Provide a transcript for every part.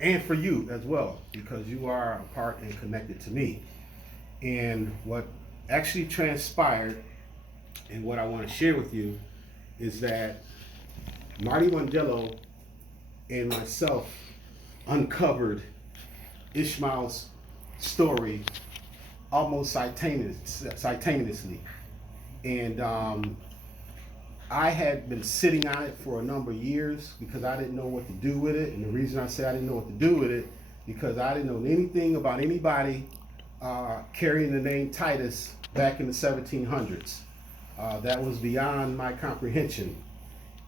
and for you as well, because you are a part and connected to me. And what actually transpired, and what I want to share with you, is that Marty Wandello and myself uncovered Ishmael's story almost simultaneously. And I had been sitting on it for a number of years because I didn't know what to do with it. And the reason I say I didn't know what to do with it, because I didn't know anything about anybody carrying the name Titus back in the 1700s. That was beyond my comprehension.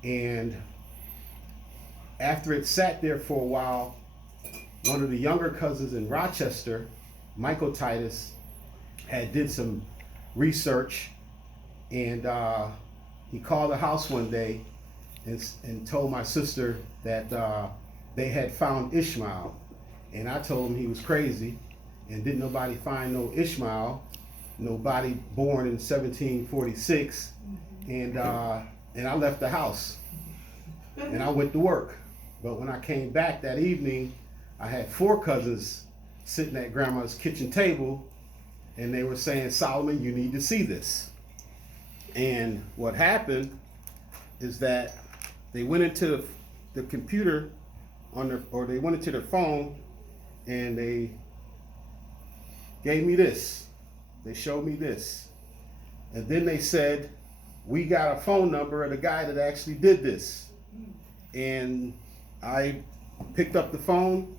And after it sat there for a while, one of the younger cousins in Rochester, Michael Titus, had did some research, and he called the house one day and told my sister that they had found Ishmael. And I told him he was crazy, and didn't nobody find no Ishmael, nobody born in 1746. And I left the house and I went to work. But when I came back that evening, I had 4 cousins sitting at grandma's kitchen table, and they were saying, Solomon, you need to see this. And what happened is that they went into the computer or they went into their phone, and they gave me this. They showed me this. And then they said, we got a phone number of the guy that actually did this. And I picked up the phone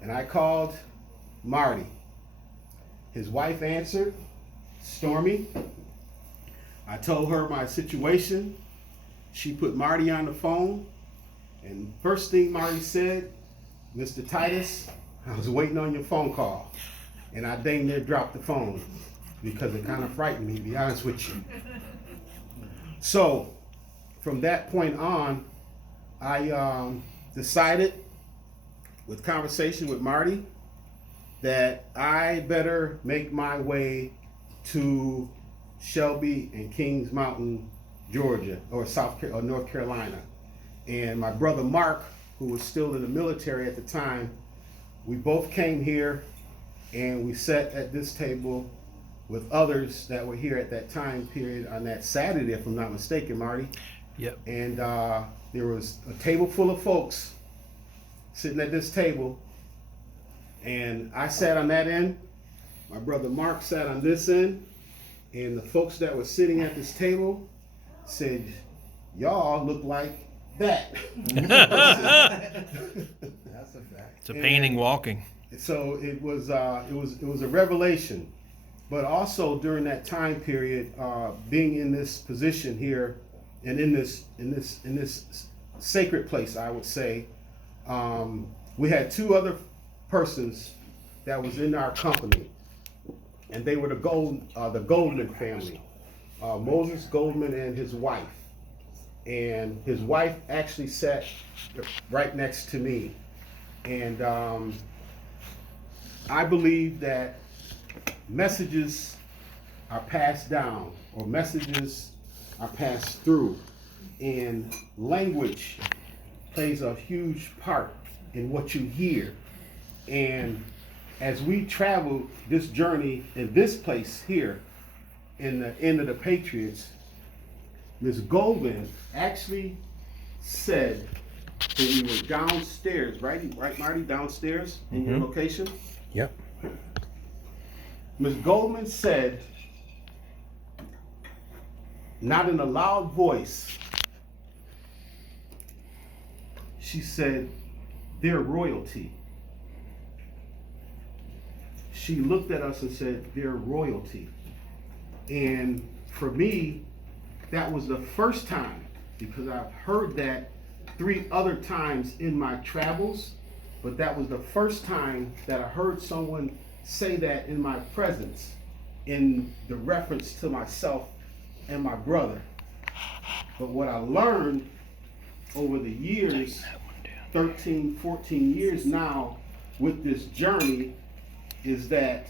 and I called Marty. His wife answered, Stormy. I told her my situation. She put Marty on the phone, and first thing Marty said, Mr. Titus, I was waiting on your phone call. And I dang near dropped the phone because it kind of frightened me, to be honest with you. So from that point on, I decided, with conversation with Marty, that I better make my way to Shelby and Kings Mountain, Georgia, or North Carolina. And my brother Mark, who was still in the military at the time, we both came here, and we sat at this table with others that were here at that time period on that Saturday, if I'm not mistaken, Marty. Yep. And there was a table full of folks sitting at this table, and I sat on that end. My brother Mark sat on this end, and the folks that were sitting at this table said, "Y'all look like that." That's a fact. It's a painting walking. So it was a revelation, but also during that time period, being in this position here, and in this sacred place, I would say, we had 2 other persons that was in our company, and they were the Goldman family, Moses Goldman and his wife, and his wife actually sat right next to me, and I believe that messages are passed down, or messages are passed through, and language plays a huge part in what you hear. And as we traveled this journey in this place here, in the end of the Patriots, Ms. Goldman actually said that we were downstairs, right, Marty, downstairs in your location? Yep. Ms. Goldman said, not in a loud voice, she said, "They're royalty." She looked at us and said, "They're royalty." And for me, that was the first time, because I've heard that 3 other times in my travels, but that was the first time that I heard someone say that in my presence, in the reference to myself and my brother. But what I learned over the years, 13, 14 years now, with this journey, is that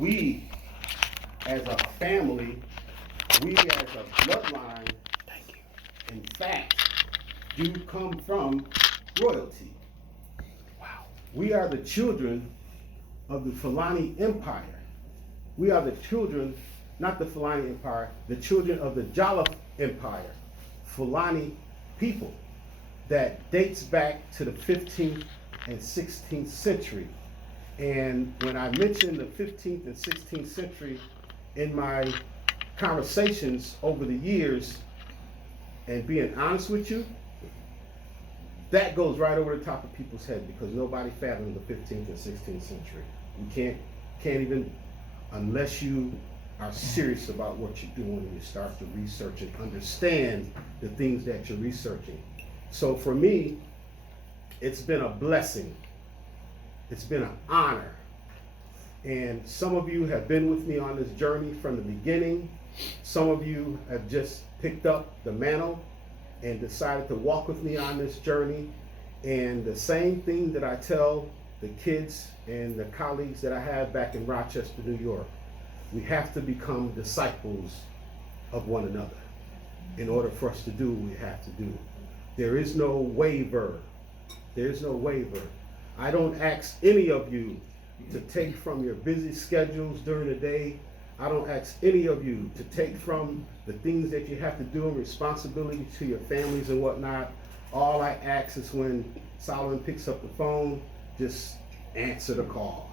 we as a family, we as a bloodline, in fact, do come from royalty. We are the children of the Fulani Empire. We are the children, not the Fulani Empire, the children of the Jolliffe Empire, Fulani people that dates back to the 15th and 16th century. And when I mention the 15th and 16th century in my conversations over the years, and being honest with you, that goes right over the top of people's head because nobody fathomed the 15th and 16th century. You can't even, unless you are serious about what you're doing and you start to research and understand the things that you're researching. So for me, it's been a blessing. It's been an honor. And some of you have been with me on this journey from the beginning. Some of you have just picked up the mantle and decided to walk with me on this journey. And the same thing that I tell the kids and the colleagues that I have back in Rochester, New York, we have to become disciples of one another in order for us to do what we have to do. There is no waiver. There's no waiver. I don't ask any of you to take from your busy schedules during the day. I don't ask any of you to take from the things that you have to do in responsibility to your families and whatnot. All I ask is when Solomon picks up the phone, just answer the call.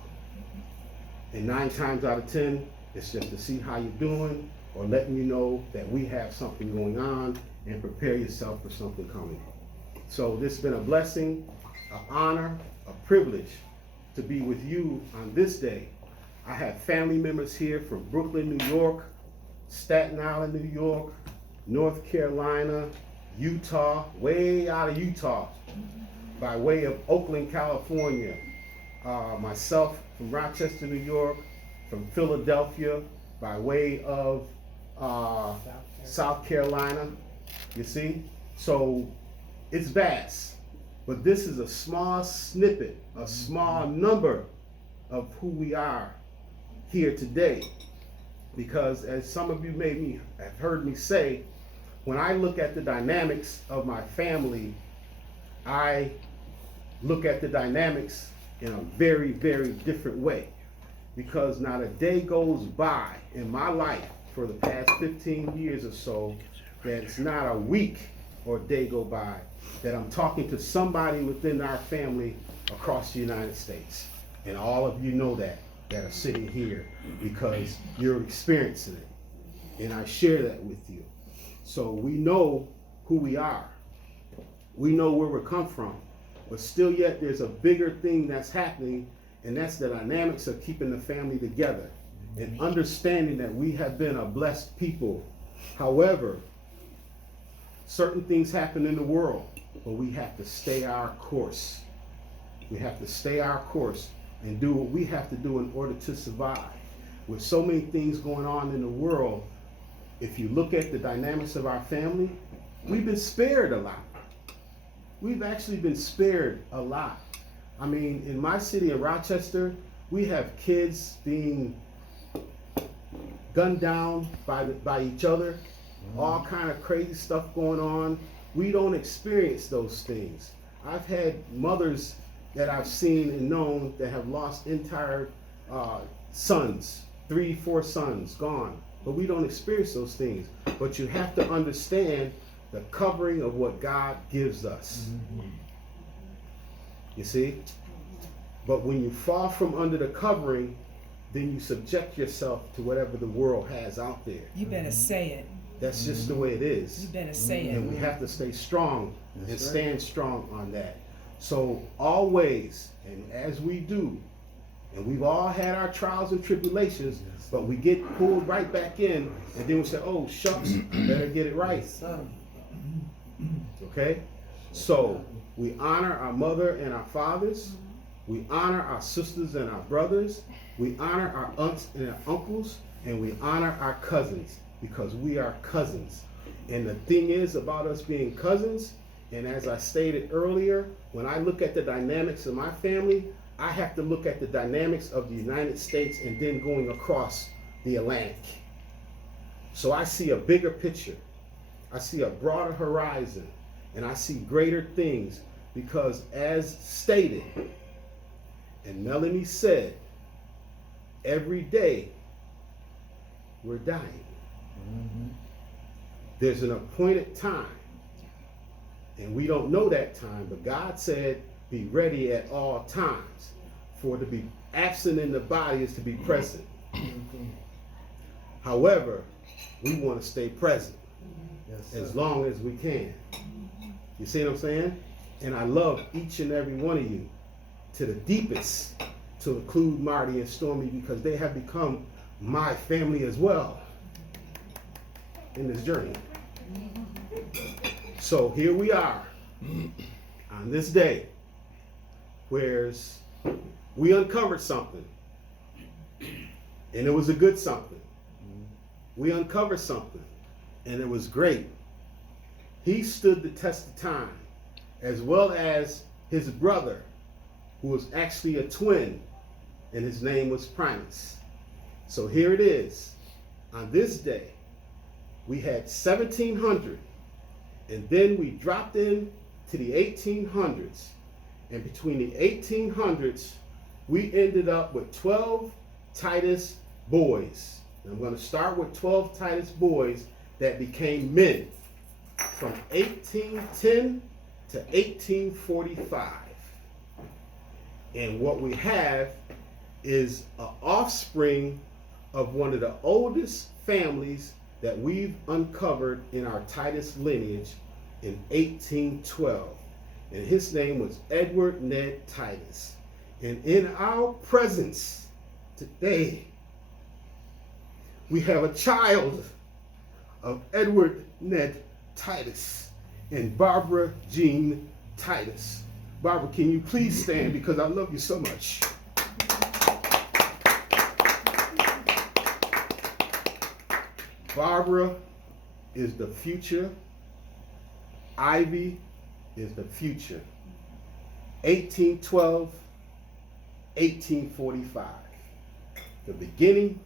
And 9 times out of 10, it's just to see how you're doing or letting you know that we have something going on and prepare yourself for something coming. So this has been a blessing, an honor, a privilege to be with you on this day. I have family members here from Brooklyn, New York, Staten Island, New York, North Carolina, Utah, way out of Utah, by way of Oakland, California. Myself from Rochester, New York, from Philadelphia, by way of South Carolina, you see? So it's vast, but this is a small snippet, a small number of who we are here today. Because as some of you maybe have heard me say, when I look at the dynamics of my family, I look at the dynamics in a very, very different way. Because not a day goes by in my life for the past 15 years or so that it's not a week or a day go by that I'm talking to somebody within our family across the United States. And all of you know that are sitting here because you're experiencing it. And I share that with you. So we know who we are. We know where we come from. But still yet there's a bigger thing that's happening, and that's the dynamics of keeping the family together and understanding that we have been a blessed people. However, certain things happen in the world, but we have to stay our course. We have to stay our course and do what we have to do in order to survive. With so many things going on in the world, if you look at the dynamics of our family, we've been spared a lot. We've actually been spared a lot. I mean, in my city of Rochester, we have kids being gunned down by each other, all kind of crazy stuff going on. We don't experience those things. I've had mothers that I've seen and known that have lost entire sons, 3, 4 sons gone. But we don't experience those things. But you have to understand the covering of what God gives us. You see? But when you fall from under the covering, then you subject yourself to whatever the world has out there. You better say it. That's just the way it is. You better say it. And we have to stay strong and stand strong on that. So always, and as we do, and we've all had our trials and tribulations, but we get pulled right back in, and then we say, oh, shucks, better get it right. Okay? So we honor our mother and our fathers. We honor our sisters and our brothers. We honor our aunts and our uncles. And we honor our cousins, because we are cousins. And the thing is about us being cousins, and as I stated earlier, when I look at the dynamics of my family, I have to look at the dynamics of the United States and then going across the Atlantic. So I see a bigger picture. I see a broader horizon, and I see greater things, because as stated, And Melanie said, every day we're dying. Mm-hmm. There's an appointed time. And we don't know that time, but God said, be ready at all times. For to be absent in the body is to be present. However, we want to stay present as long as we can. You see what I'm saying? And I love each and every one of you to the deepest, to include Marty and Stormy, because they have become my family as well in this journey. So here we are on this day, where we uncovered something, and it was a good something. We uncovered something, and it was great. He stood the test of time, as well as his brother, who was actually a twin, and his name was Primus. So here it is. On this day, we had 1700, and then we dropped in to the 1800s. And between the 1800s, we ended up with 12 Titus boys. And I'm going to start with 12 Titus boys that became men from 1810 to 1845. And what we have is an offspring of one of the oldest families that we've uncovered in our Titus lineage in 1812. And his name was Edward Ned Titus. And in our presence today, we have a child of Edward Ned Titus and Barbara Jean Titus. Barbara, can you please stand, because I love you so much. Barbara is the future. Ivy is the future. 1812, 1845. The beginning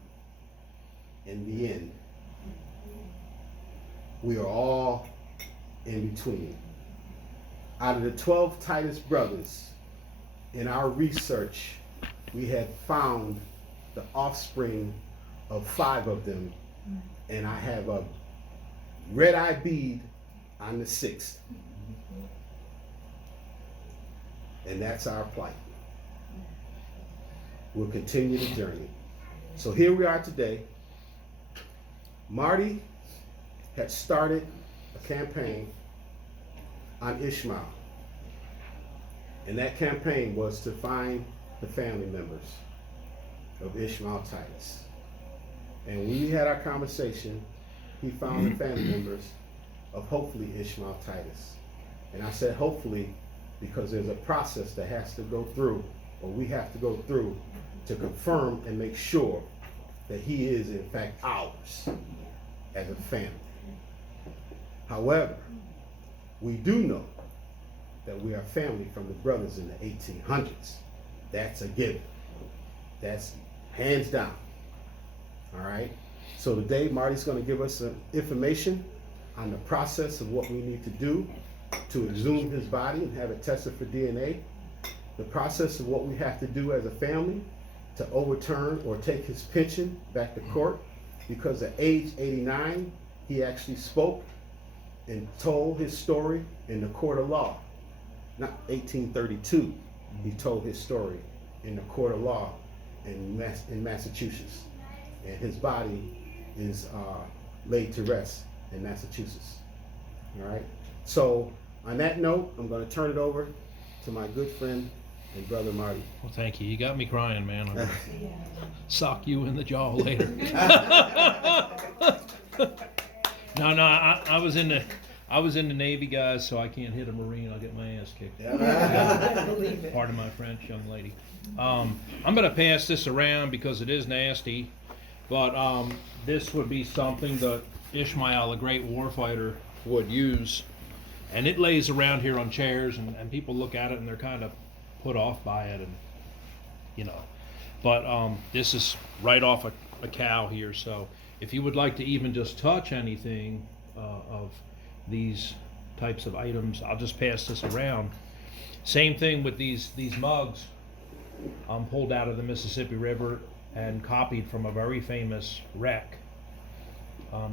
and the end. We are all in between. Out of the 12 Titus brothers, in our research, we had found the offspring of 5 of them, and I have a red-eye bead on the 6th. And that's our plight. We'll continue the journey. So here we are today. Marty had started a campaign on Ishmael. And that campaign was to find the family members of Ishmael Titus. And when we had our conversation, he found the family members of hopefully Ishmael Titus. And I said hopefully because there's a process that has to go through, or we have to go through, to confirm and make sure that he is in fact ours as a family. However, we do know that we are family from the brothers in the 1800s. That's a given. That's hands down. All right? So today, Marty's going to give us some information on the process of what we need to do to exhume his body and have it tested for DNA, the process of what we have to do as a family to overturn or take his pension back to court, because at age 89, he actually spoke and told his story in the court of law. Not 1832, he told his story in the court of law in Massachusetts. And his body is laid to rest in Massachusetts. All right? So on that note, I'm going to turn it over to my good friend and brother Marty. Well, thank you. You got me crying, man. I'm gonna sock you in the jaw later. No, I was in the Navy, guys, so I can't hit a Marine. I'll get my ass kicked. Pardon my French, young lady. I'm going to pass this around because it is nasty, but this would be something that Ishmael, a great warfighter, would use. And it lays around here on chairs, and people look at it and they're kind of put off by it, and you know. But this is right off a cow here, so if you would like to even just touch anything of these types of items, I'll just pass this around. Same thing with these mugs. pulled out of the Mississippi River and copied from a very famous wreck.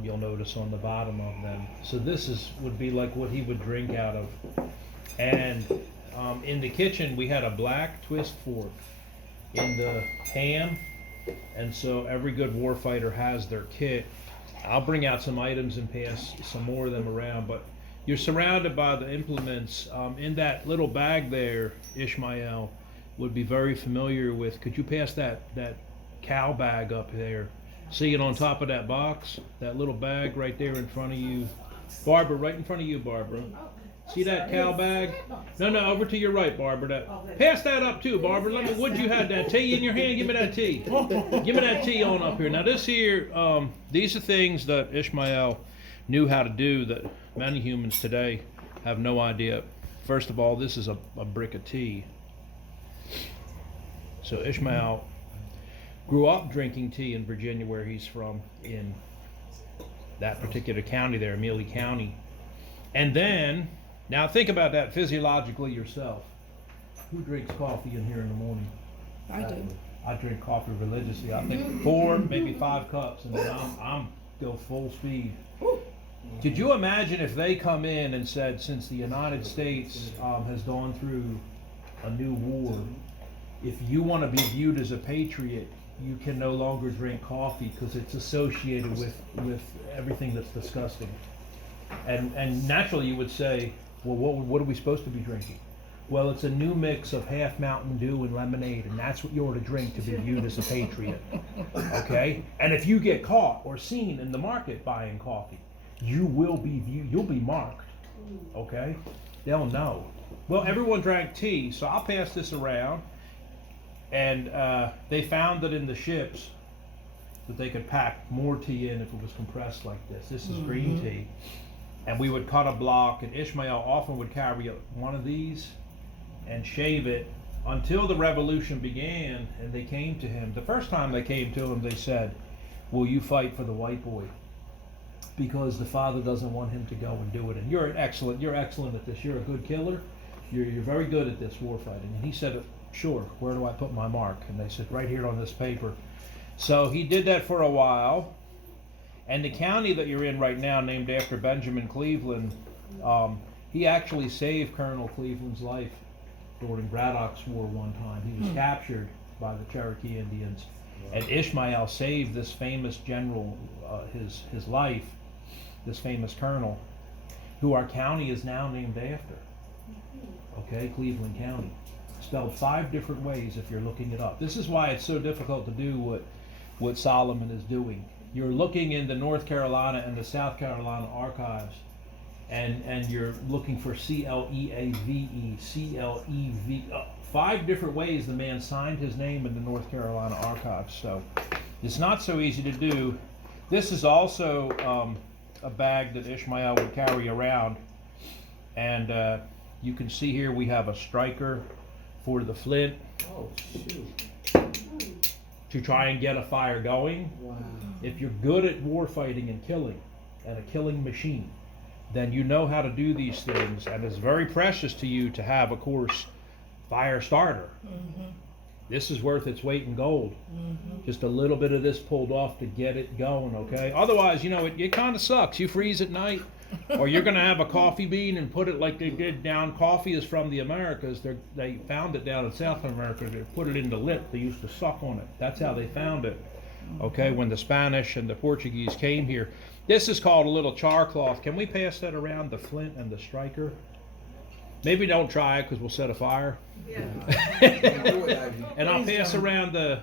You'll notice on the bottom of them. So this would be like what he would drink out of. And in the kitchen, we had a black twist fork in the ham. And so every good warfighter has their kit. I'll bring out some items and pass some more of them around, but you're surrounded by the implements. In that little bag there, Ishmael would be very familiar with. Could you pass that cow bag up there? See it on top of that box? That little bag right there in front of you. Barbara, right in front of you, Barbara. See that cow bag? No, over to your right, Barbara. Pass that up too, Barbara. Let me. Would you have that tea in your hand? Give me that tea. Give me that tea on up here. Now this here, these are things that Ishmael knew how to do that many humans today have no idea. First of all, this is a brick of tea. So Ishmael grew up drinking tea in Virginia, where he's from, in that particular county there, Amelia County. And then, now think about that physiologically yourself. Who drinks coffee in here in the morning? I do. I drink coffee religiously. I think 4, maybe 5 cups, and then I'm go full speed. Could you imagine if they come in and said, since the United States has gone through a new war, if you want to be viewed as a patriot, you can no longer drink coffee because it's associated with everything that's disgusting. And naturally you would say, well, what are we supposed to be drinking? Well, it's a new mix of half Mountain Dew and lemonade, and that's what you ought to drink to be viewed as a patriot. Okay? And if you get caught or seen in the market buying coffee, you will be viewed, you'll be marked. Okay? They'll know. Well, everyone drank tea, so I'll pass this around. And they found that in the ships that they could pack more tea in if it was compressed like this. This is green tea. And we would cut a block, and Ishmael often would carry one of these and shave it until the revolution began, and they came to him. The first time they came to him, they said, will you fight for the white boy? Because the father doesn't want him to go and do it. And you're excellent at this. You're a good killer. You're very good at this war fighting. And he said, sure, where do I put my mark? And they said, right here on this paper. So he did that for a while. And the county that you're in right now, named after Benjamin Cleveland, he actually saved Colonel Cleveland's life during Braddock's War one time. He was captured by the Cherokee Indians. And Ishmael saved this famous general his life, this famous colonel, who our county is now named after. Okay, Cleveland County. Spelled 5 different ways if you're looking it up. This is why it's so difficult to do what Solomon is doing. You're looking in the North Carolina and the South Carolina archives, and you're looking for Cleave, Clev. 5 different ways the man signed his name in the North Carolina archives. So it's not so easy to do. This is also a bag that Ishmael would carry around, and you can see here we have a striker for the flint. Oh, shoot. To try and get a fire going. Wow. If you're good at war fighting and killing, and a killing machine, then you know how to do these things, and it's very precious to you to have, of course, fire starter. This is worth its weight in gold. Just a little bit of this pulled off to get it going, okay? Otherwise, you know, it kind of sucks. You freeze at night, or you're going to have a coffee bean and put it like they did down. Coffee is from the Americas. They found it down in South America. They put it in the lip. They used to suck on it. That's how they found it, okay, when the Spanish and the Portuguese came here. This is called a little char cloth. Can we pass that around, the flint and the striker? Maybe don't try it because we'll set a fire. Yeah. And I'll pass around the,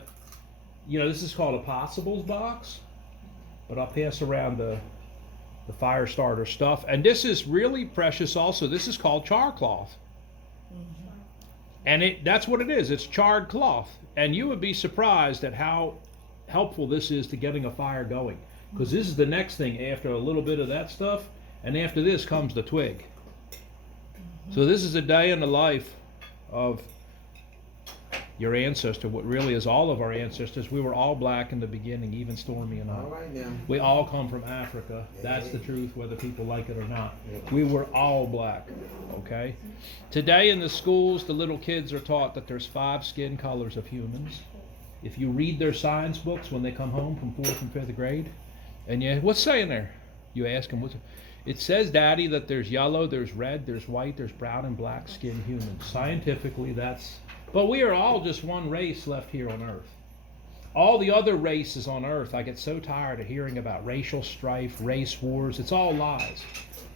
this is called a possibles box, but I'll pass around the fire starter stuff. And this is really precious also. This is called char cloth. And that's what it is. It's charred cloth. And you would be surprised at how helpful this is to getting a fire going. Because this is the next thing after a little bit of that stuff. And after this comes the twig. So this is a day in the life of your ancestor, what really is all of our ancestors, we were all black in the beginning, even Stormy and I. All right now. We all come from Africa. That's the truth, whether people like it or not. We were all black, okay? Today in the schools, the little kids are taught that there's 5 skin colors of humans. If you read their science books when they come home from 4th and 5th grade, and you, what's saying there? You ask them, what's it? It says, Daddy, that there's yellow, there's red, there's white, there's brown and black skinned humans. Scientifically, that's, but we are all just one race left here on earth. All the other races on earth, I get so tired of hearing about racial strife, race wars. It's all lies.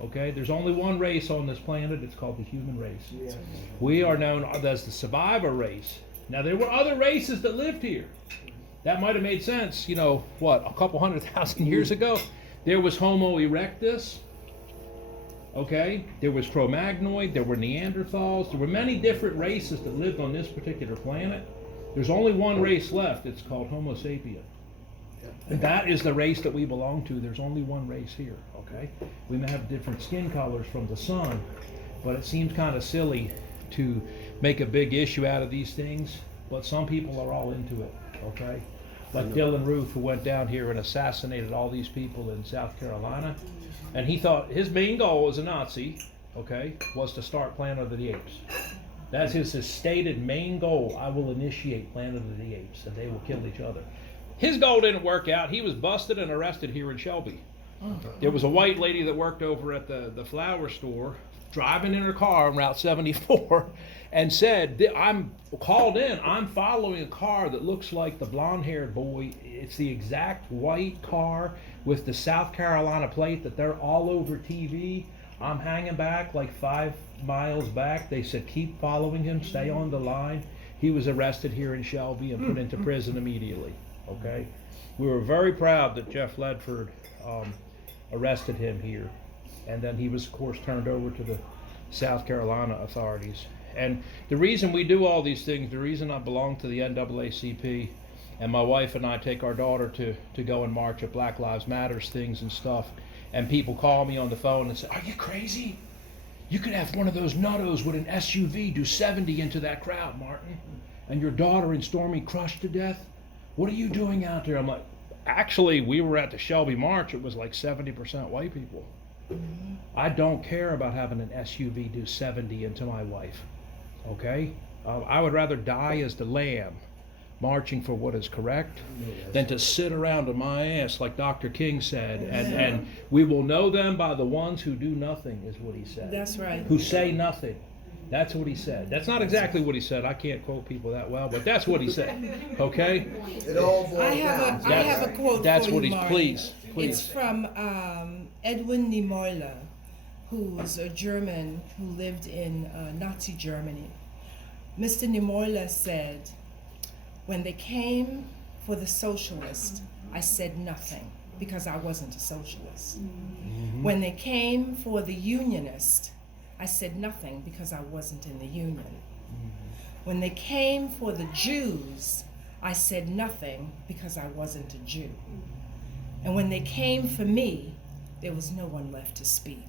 Okay? There's only one race on this planet. It's called the human race. Yeah. We are known as the survivor race. Now, there were other races that lived here. That might have made sense, you know, what, a couple 100,000 years ago? There was Homo erectus. Okay? There was Cro-Magnoid. There were Neanderthals. There were many different races that lived on this particular planet. There's only one race left. It's called Homo sapien. And that is the race that we belong to. There's only one race here, okay? We may have different skin colors from the sun, but it seems kind of silly to make a big issue out of these things, but some people are all into it, okay? Like Dylan Roof, who went down here and assassinated all these people in South Carolina, and he thought his main goal as a Nazi, okay, was to start Planet of the Apes. That's his stated main goal. I will initiate Planet of the Apes, and they will kill each other. His goal didn't work out. He was busted and arrested here in Shelby. There was a white lady that worked over at the flower store, driving in her car on Route 74, and said, I'm called in. I'm following a car that looks like the blonde-haired boy. It's the exact white car with the South Carolina plate that they're all over TV. I'm hanging back like 5 miles back. They said, keep following him, stay on the line. He was arrested here in Shelby and put into prison immediately, okay? We were very proud that Jeff Ledford arrested him here. And then he was, of course, turned over to the South Carolina authorities. And the reason we do all these things, the reason I belong to the NAACP, and my wife and I take our daughter to go and march at Black Lives Matters things and stuff, and people call me on the phone and say, are you crazy? You could have one of those nuttos with an SUV do 70 into that crowd, Martin, and your daughter and Stormy crushed to death. What are you doing out there? I'm like, actually, we were at the Shelby March. It was like 70% white people. I don't care about having an SUV do 70 into my wife, okay? I would rather die as the lamb marching for what is correct than to sit around on my ass, like Dr. King said, and we will know them by the ones who do nothing, is what he said. That's right. Who say nothing. That's what he said. That's not exactly what he said. I can't quote people that well, but that's what he said. Okay? It all boils I down. have a quote That's for what you, he's. Marty. Please. It's from Edwin Niemöller, who's a German who lived in Nazi Germany. Mr. Niemöller said, when they came for the socialist, I said nothing because I wasn't a socialist. Mm-hmm. When they came for the unionist, I said nothing because I wasn't in the union. Mm-hmm. When they came for the Jews, I said nothing because I wasn't a Jew. And when they came for me, there was no one left to speak.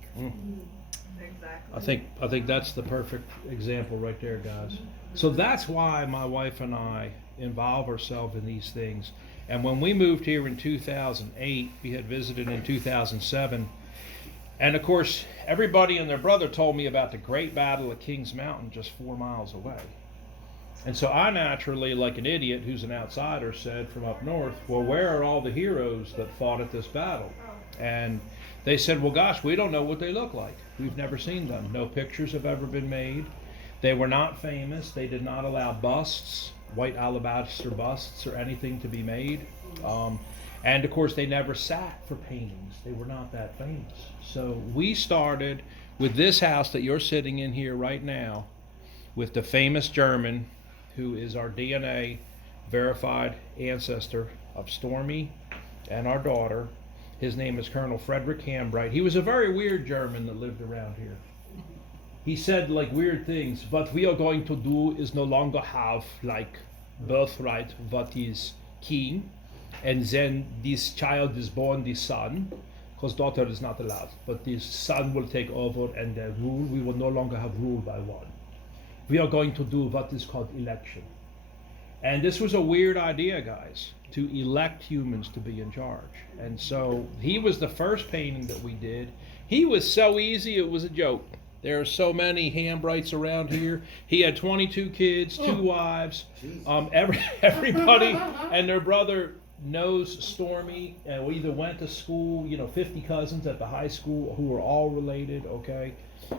Exactly. I think that's the perfect example right there, guys. So that's why my wife and I involve ourselves in these things. And when we moved here in 2008, we had visited in 2007. And of course, everybody and their brother told me about the great battle at Kings Mountain just 4 miles away. And so I naturally, like an idiot who's an outsider, said from up north, well, where are all the heroes that fought at this battle? And they said, well, gosh, we don't know what they look like. We've never seen them. No pictures have ever been made. They were not famous. They did not allow busts, white alabaster busts or anything to be made. And of course, they never sat for paintings. They were not that famous. So we started with this house that you're sitting in here right now with the famous German who is our DNA verified ancestor of Stormy and our daughter. His name is Colonel Frederick Hambright. He was a very weird German that lived around here. He said like weird things. What we are going to do is no longer have like birthright what is king, and then this child is born the son, because daughter is not allowed, but the son will take over and rule. We will no longer have rule by one. We are going to do what is called election. And this was a weird idea, guys, to elect humans to be in charge. And so he was the first painting that we did. He was so easy, it was a joke. There are so many Hambrights around here. He had 22 kids, 2 wives. Everybody and their brother knows Stormy, and we either went to school, 50 cousins at the high school who were all related, okay?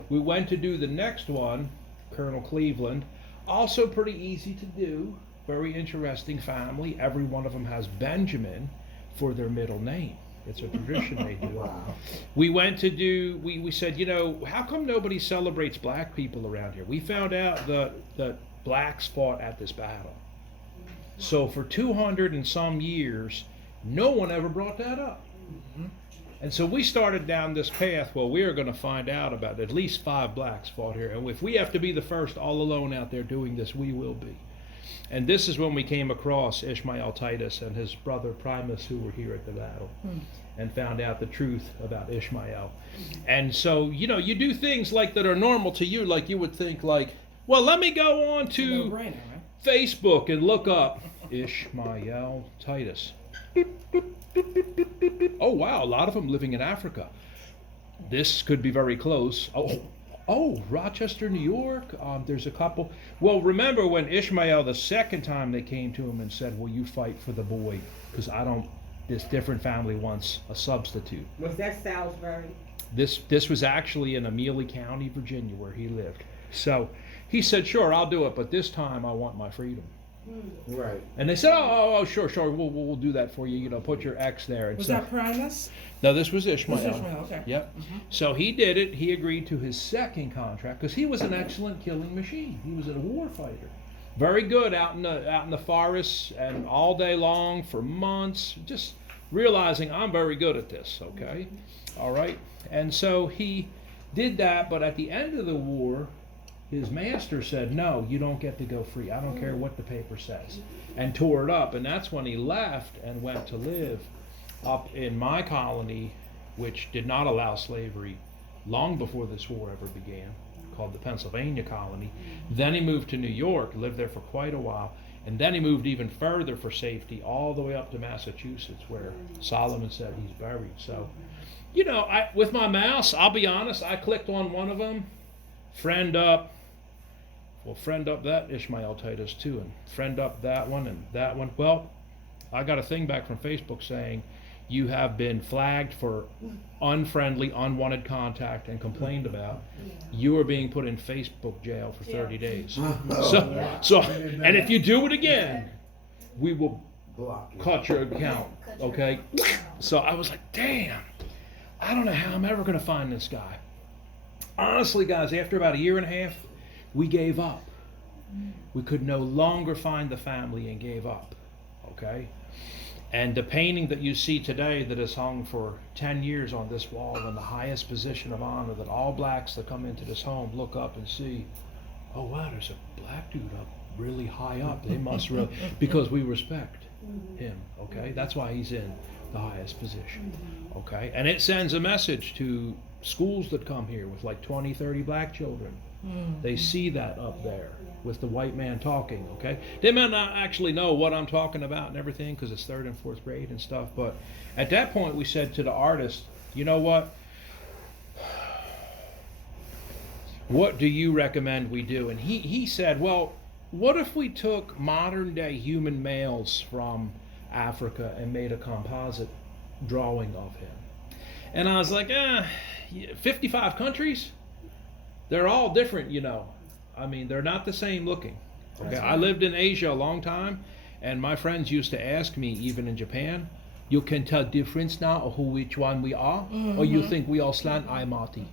We went to do the next one, Colonel Cleveland. Also pretty easy to do. Very interesting family. Every one of them has Benjamin for their middle name. It's a tradition they do. Wow. We went to do, we said, how come nobody celebrates black people around here? We found out that blacks fought at this battle. So for 200 and some years, no one ever brought that up. And so we started down this path. Well, we are going to find out about at least 5 blacks fought here. And if we have to be the first all alone out there doing this, we will be. And this is when we came across Ishmael Titus and his brother Primus, who were here at the battle, and found out the truth about Ishmael. And so, you do things like that are normal to you, like you would think like, well, let me go on to No-brainer, right? Facebook and look up Ishmael Titus. Oh, wow, a lot of them living in Africa. This could be very close. Oh, Rochester, New York. There's a couple. Well, remember when Ishmael, the second time they came to him and said, will you fight for the boy? Because this different family wants a substitute. Was that Salisbury? This was actually in Amelia County, Virginia, where he lived. So he said, sure, I'll do it, but this time I want my freedom. Right. And they said, oh, sure, we'll do that for you. Put your X there. And Was so, that Primus? no, this was Ishmael. This is Ishmael, okay. Yep. So he did it. He agreed to his second contract because he was an excellent killing machine. He was a war fighter, very good out in the forests and all day long for months. Just realizing I'm very good at this. Okay, all right. And so he did that. But at the end of the war, his master said, no, you don't get to go free. I don't care what the paper says, and tore it up. And that's when he left and went to live up in my colony, which did not allow slavery long before this war ever began, called the Pennsylvania colony. Then he moved to New York, lived there for quite a while, and then he moved even further for safety, all the way up to Massachusetts, where Solomon said he's buried. So, with my mouse, I'll be honest, I clicked on one of them, friend up that Ishmael Titus too, and friend up that one and that one. Well, I got a thing back from Facebook saying, you have been flagged for unfriendly, unwanted contact and complained about. You are being put in Facebook jail for 30 days. So, and if you do it again, we will cut your account, okay? So I was like, damn, I don't know how I'm ever going to find this guy. Honestly, guys, after about a year and a half, we gave up. We could no longer find the family and gave up, okay? And the painting that you see today that is hung for 10 years on this wall in the highest position of honor, that all blacks that come into this home look up and see, oh wow, there's a black dude up really high up. They must really, because we respect him, okay? That's why he's in the highest position, okay? And it sends a message to schools that come here with like 20, 30 black children. They see that up there with the white man talking, okay? They may not actually know what I'm talking about and everything because it's 3rd and 4th grade and stuff, but at that point we said to the artist, you know what? What do you recommend we do? And he said, well, what if we took modern day human males from Africa and made a composite drawing of him? And I was like, 55 countries? They're all different, I mean, they're not the same looking. Okay, I lived in Asia a long time, and my friends used to ask me, even in Japan, you can tell difference now of which one we are, or you think we all slant eye Marty?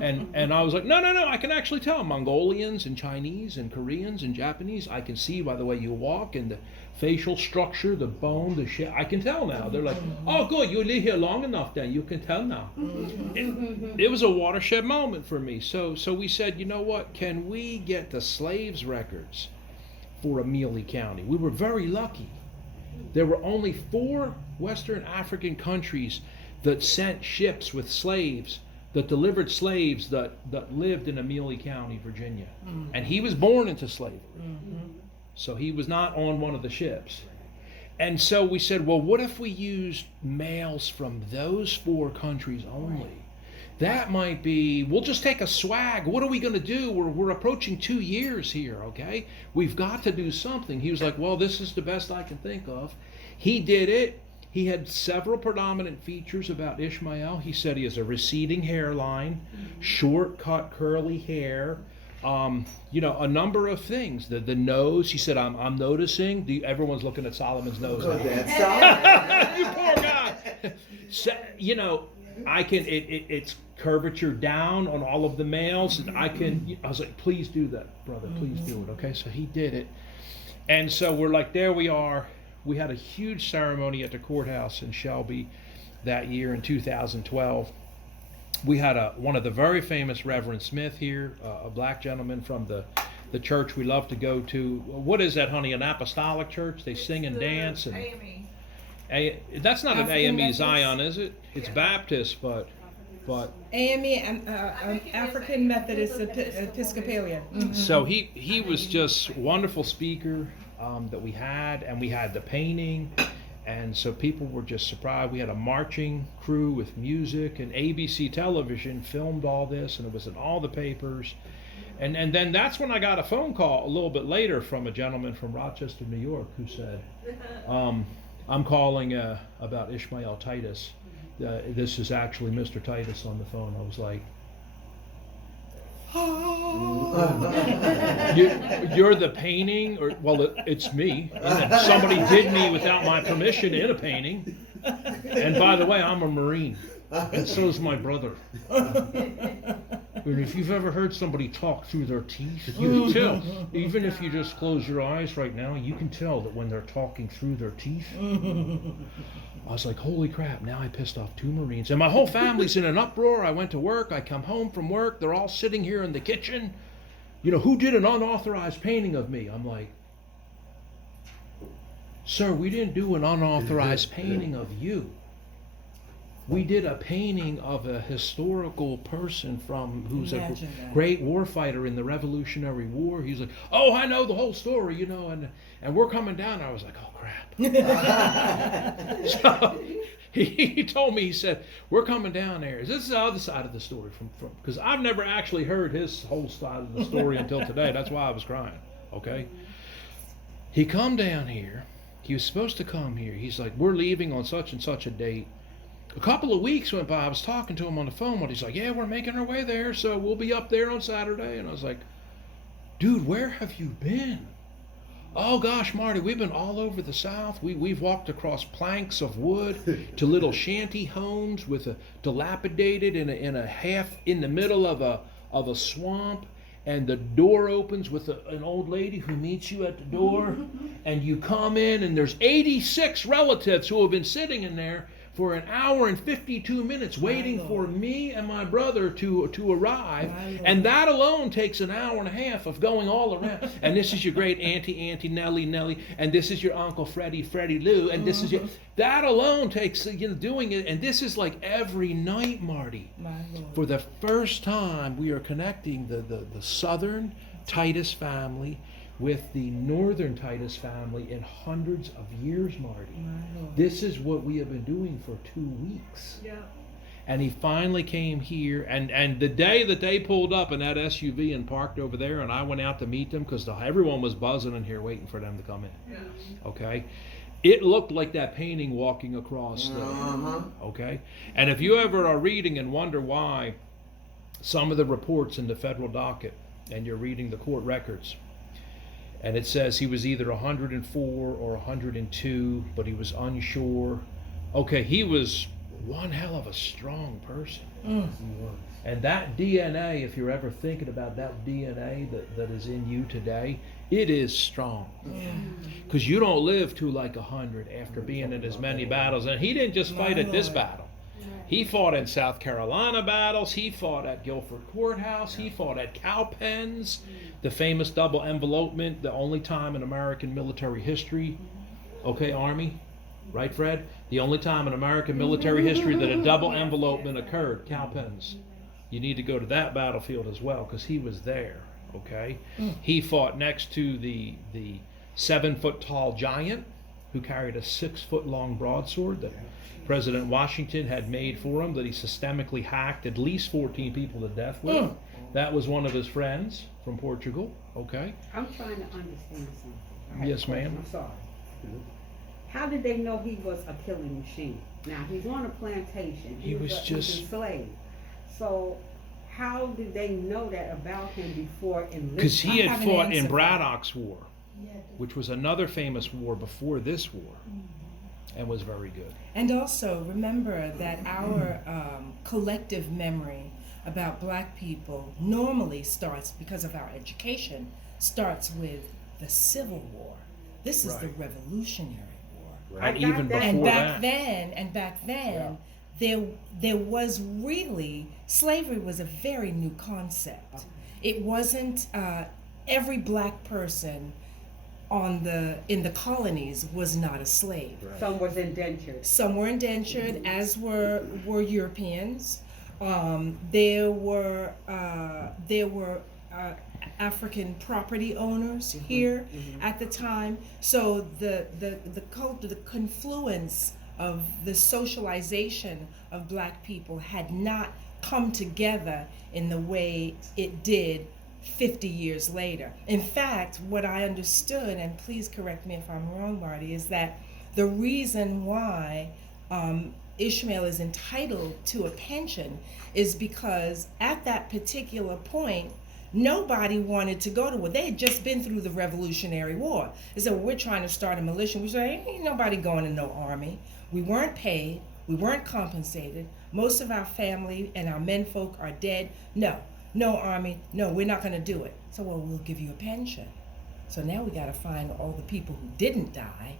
And I was like, no, I can actually tell Mongolians and Chinese and Koreans and Japanese. I can see by the way you walk and the facial structure, the bone, the shit. I can tell now. They're like, oh, good, you live here long enough then. You can tell now. It was a watershed moment for me. So we said, you know what? Can we get the slaves records for Amelia County? We were very lucky. There were only 4 Western African countries that sent ships with slaves, that delivered slaves that lived in Amelia County, Virginia. And he was born into slavery. So he was not on one of the ships. And so we said, well, what if we used males from those 4 countries only? That might be, we'll just take a swag. What are we going to do? We're approaching 2 years here, okay? We've got to do something. He was like, well, this is the best I can think of. He did it. He had several predominant features about Ishmael. He said he has a receding hairline, short cut curly hair, a number of things. The nose, he said, I'm noticing. Everyone's looking at Solomon's nose. Oh, that's Solomon. You poor guy. So, it's curvature down on all of the males. And I was like, please do that, brother. Please do it. Okay, so he did it. And so we're like, there we are. We had a huge ceremony at the courthouse in Shelby that year in 2012. We had one of the very famous Reverend Smith here, a black gentleman from the church we love to go to. What is that, honey? An apostolic church? They sing and dance. And that's not an AME Methodist. Zion, is it? It's Baptist, but AME, African Methodist Episcopalian. Mm-hmm. So he was just a wonderful speaker that we had, and we had the painting, and so people were just surprised. We had a marching crew with music, and ABC television filmed all this, and it was in all the papers. And then that's when I got a phone call a little bit later from a gentleman from Rochester, New York, who said, I'm calling about Ishmael Titus. This is actually Mr. Titus on the phone. I was like, you're the painting, or well, it's me. And somebody did me without my permission in a painting. And by the way, I'm a Marine, and so is my brother. And if you've ever heard somebody talk through their teeth, you can tell. Even if you just close your eyes right now, you can tell that when they're talking through their teeth. I was like, holy crap, now I pissed off 2 Marines. And my whole family's in an uproar. I went to work. I come home from work. They're all sitting here in the kitchen. Who did an unauthorized painting of me? I'm like, sir, we didn't do an unauthorized painting of you. We did a painting of a historical person who's a great warfighter in the Revolutionary War. He's like, oh, I know the whole story, and we're coming down. I was like, oh, crap. So he told me, he said, we're coming down there. This is the other side of the story, because I've never actually heard his whole side of the story until today. That's why I was crying, okay? He come down here. He was supposed to come here. He's like, we're leaving on such and such a date. A couple of weeks went by. I was talking to him on the phone, and he's like, yeah, we're making our way there, so we'll be up there on Saturday. And I was like, dude, where have you been? Oh, gosh, Marty, we've been all over the South. We've walked across planks of wood to little shanty homes with a dilapidated in a half in the middle of a swamp, and the door opens with an old lady who meets you at the door, and you come in, and there's 86 relatives who have been sitting in there for an hour and 52 minutes waiting for me and my brother to arrive. And that alone takes an hour and a half of going all around. And this is your great auntie Nellie, and this is your uncle Freddie Lou, and this is your... That alone takes, doing it. And this is like every night, Marty. For the first time, we are connecting the southern Titus family with the northern Titus family in hundreds of years, Marty. This is what we have been doing for 2 weeks. Yeah. And he finally came here, and the day that they pulled up in that SUV and parked over there, and I went out to meet them, because everyone was buzzing in here waiting for them to come in. Yeah. Okay? It looked like that painting walking across the... Okay? And if you ever are reading and wonder why some of the reports in the federal docket, and you're reading the court records, and it says he was either 104 or 102, but he was unsure. Okay, he was one hell of a strong person. And that DNA, if you're ever thinking about that DNA that is in you today, it is strong. Because you don't live to like 100 after being in as many battles. And he didn't just fight at this battle. He fought in South Carolina battles. He fought at Guilford Courthouse. He fought at cow pens, the famous double envelopment, the only time in American military history. Okay, Army, right, Fred? The only time in American military history that a double envelopment occurred, cow pens. You need to go to that battlefield as well, because he was there. Okay, he fought next to the 7-foot tall giant who carried a 6-foot long broadsword that President Washington had made for him, that he systemically hacked at least 14 people to death with. That was one of his friends from Portugal. Okay. I'm trying to understand something. I have Yes, a question. ma'am. I'm sorry. How did they know he was a killing machine? Now, he's on a plantation. He was he's just- enslaved. So, how did they know that about him before enlisting? Because he I had have an fought answer in for Braddock's War, which was another famous war before this war, and was very good. And also remember that our collective memory about black people normally starts, because of our education, starts with the Civil War. This is the Right. Revolutionary War. And I got even that. before And back then, there was really, slavery was a very new concept. It wasn't every black person in the colonies was not a slave. Some was indentured. Some were indentured, as were Europeans. There were African property owners here at the time. So the confluence of the socialization of black people had not come together in the way it did 50 years later. In fact, what I understood, and please correct me if I'm wrong, Marty, is that the reason why Ishmael is entitled to a pension is because at that particular point, nobody wanted to go to war. They had just been through the Revolutionary War. They said, well, we're trying to start a militia. We said, ain't nobody going to no army. We weren't paid. We weren't compensated. Most of our family and our menfolk are dead. No army. No, we're not going to do it. So, well, we'll give you a pension. So now we got to find all the people who didn't die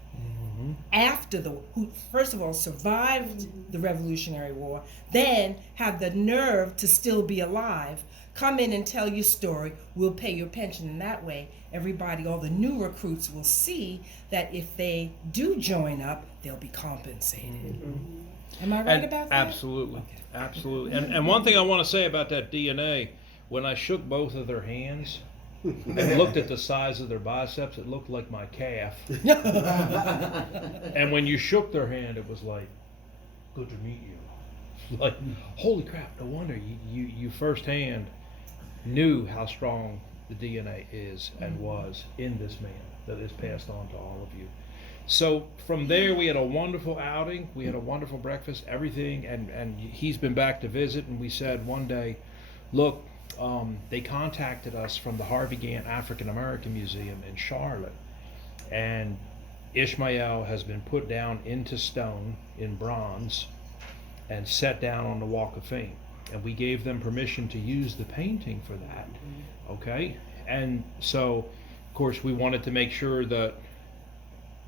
who first of all survived the Revolutionary War, then have the nerve to still be alive, come in and tell your story, we'll pay your pension. And that way, everybody, all the new recruits will see that if they do join up, they'll be compensated. Am I right about that? Absolutely, absolutely. And one thing I want to say about that DNA, when I shook both of their hands and looked at the size of their biceps, it looked like my calf. And when you shook their hand, it was like, good to meet you. Like, holy crap, no wonder you firsthand knew how strong the DNA is and was in this man that is passed on to all of you. So from there, we had a wonderful outing. We had a wonderful breakfast, everything. And he's been back to visit. And we said one day, look, they contacted us from the Harvey Gantt African American Museum in Charlotte. And Ishmael has been put down into stone in bronze and set down on the Walk of Fame. And we gave them permission to use the painting for that. Okay? And so, of course, we wanted to make sure that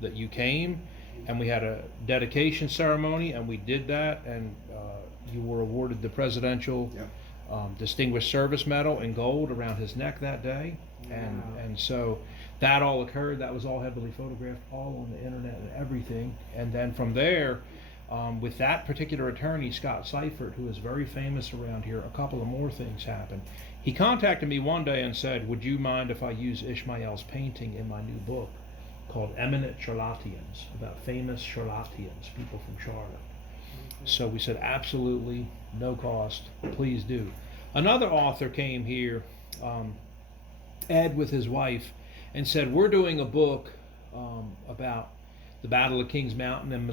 you came, and we had a dedication ceremony, and we did that, and you were awarded the Presidential Distinguished Service Medal in gold around his neck that day. And so that all occurred. That was all heavily photographed, all on the internet and everything. And then from there, with that particular attorney, Scott Seifert, who is very famous around here, a couple of more things happened. He contacted me one day and said, would you mind if I use Ishmael's painting in my new book called Eminent Charlatians, about famous charlatans, people from Charlotte. So we said, absolutely, no cost, please do. Another author came here, Ed with his wife, and said, we're doing a book about the Battle of Kings Mountain and